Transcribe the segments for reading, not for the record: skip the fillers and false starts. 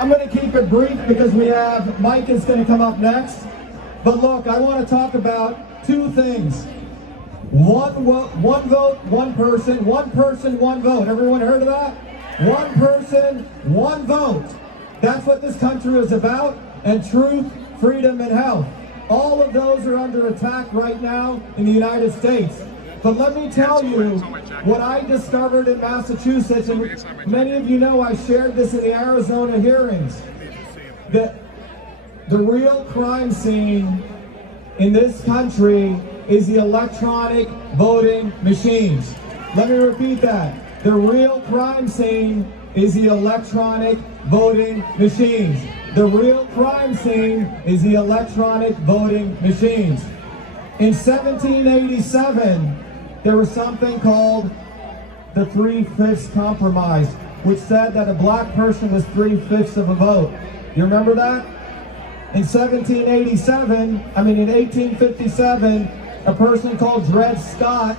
I'm going to keep it brief because we have Mike is going to come up next. But look, I want to talk about two things. One vote, one person, one vote. Everyone heard of that? One person, one vote. That's what this country is about, and truth, freedom, and health. All of those are under attack right now in the United States. But let me tell you what I discovered in Massachusetts, and many of you know I shared this in the Arizona hearings. The real crime scene in this country is the electronic voting machines. Let me repeat that. The real crime scene is the electronic voting machines. The real crime scene is the electronic voting machines. In 1787, there was something called the 3/5 compromise, which said that a black person was 3/5 of a vote. You remember that? In 1857, a person called Dred Scott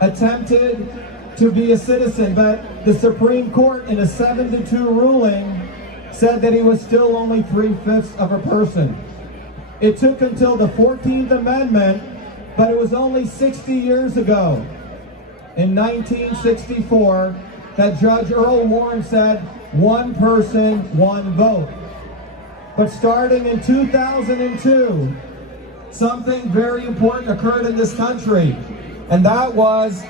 attempted to be a citizen, but the Supreme Court in a 7-2 ruling said that he was still only 3/5 of a person. It took until the 14th Amendment, but it was only 60 years ago, in 1964, that Judge Earl Warren said, one person, one vote. But starting in 2002, something very important occurred in this country, and that was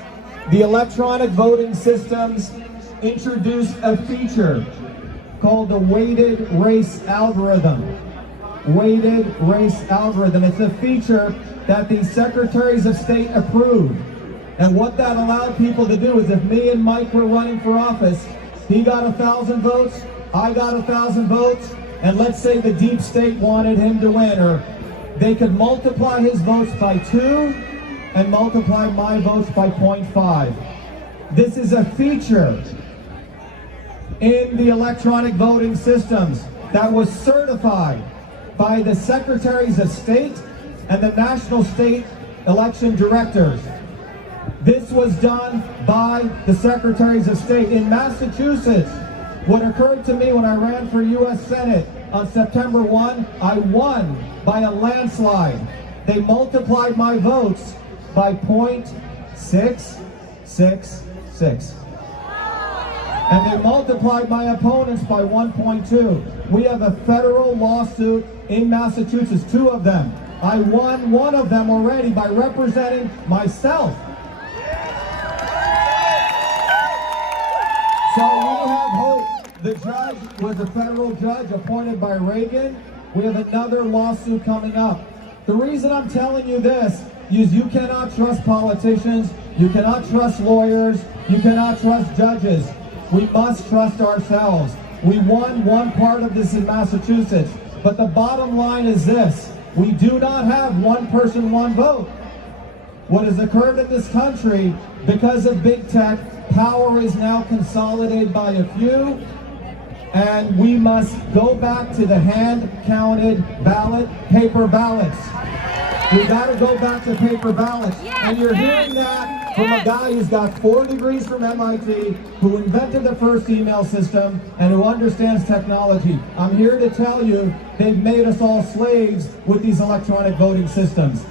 the electronic voting systems introduced a feature called the weighted race algorithm. Weighted race algorithm. It's a feature that the secretaries of state approved. And what that allowed people to do is, if me and Mike were running for office, he got 1,000 votes, I got 1,000 votes, and let's say the deep state wanted him to win, or they could multiply his votes by 2 and multiply my votes by 0.5. This is a feature in the electronic voting systems that was certified by the secretaries of state and the national state election directors. This was done by the secretaries of state. In Massachusetts, what occurred to me when I ran for U.S. Senate on September 1, I won by a landslide. They multiplied my votes by 0.666. And they multiplied my opponents by 1.2. We have a federal lawsuit in Massachusetts, 2 of them. I won one of them already by representing myself. So we have hope. The judge was a federal judge appointed by Reagan. We have another lawsuit coming up. The reason I'm telling you this is you cannot trust politicians, you cannot trust lawyers, you cannot trust judges. We must trust ourselves. We won one part of this in Massachusetts, but the bottom line is this: we do not have one person, one vote. What has occurred in this country, because of big tech, power is now consolidated by a few, and we must go back to the hand-counted ballot, paper ballots. We got to go back to paper ballots. And you're hearing that from a guy who's got 4 degrees from MIT, who invented the first email system, and who understands technology. I'm here to tell you, they've made us all slaves with these electronic voting systems.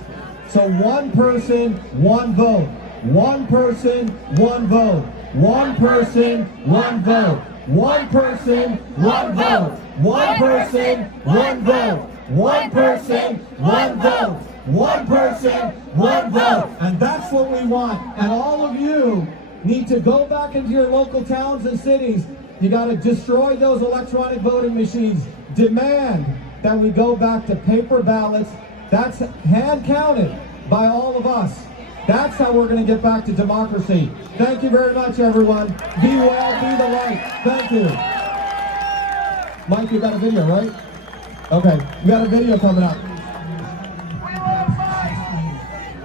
So one person, one vote. One person, one vote. One person, one vote. One person, one vote. One person, one vote. One person, one vote. One person, one vote. And that's what we want. And all of you need to go back into your local towns and cities. You got to destroy those electronic voting machines. Demand that we go back to paper ballots. That's hand counted by all of us. That's how we're going to get back to democracy. Thank you very much, everyone. Be well, be the light. Thank you. Mike, you got a video, right? Okay, we got a video coming up.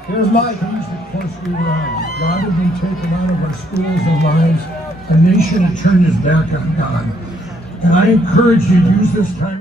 Here's Mike. God has been taken out of our schools and lives. A nation had turned its back on God. And I encourage you to use this time.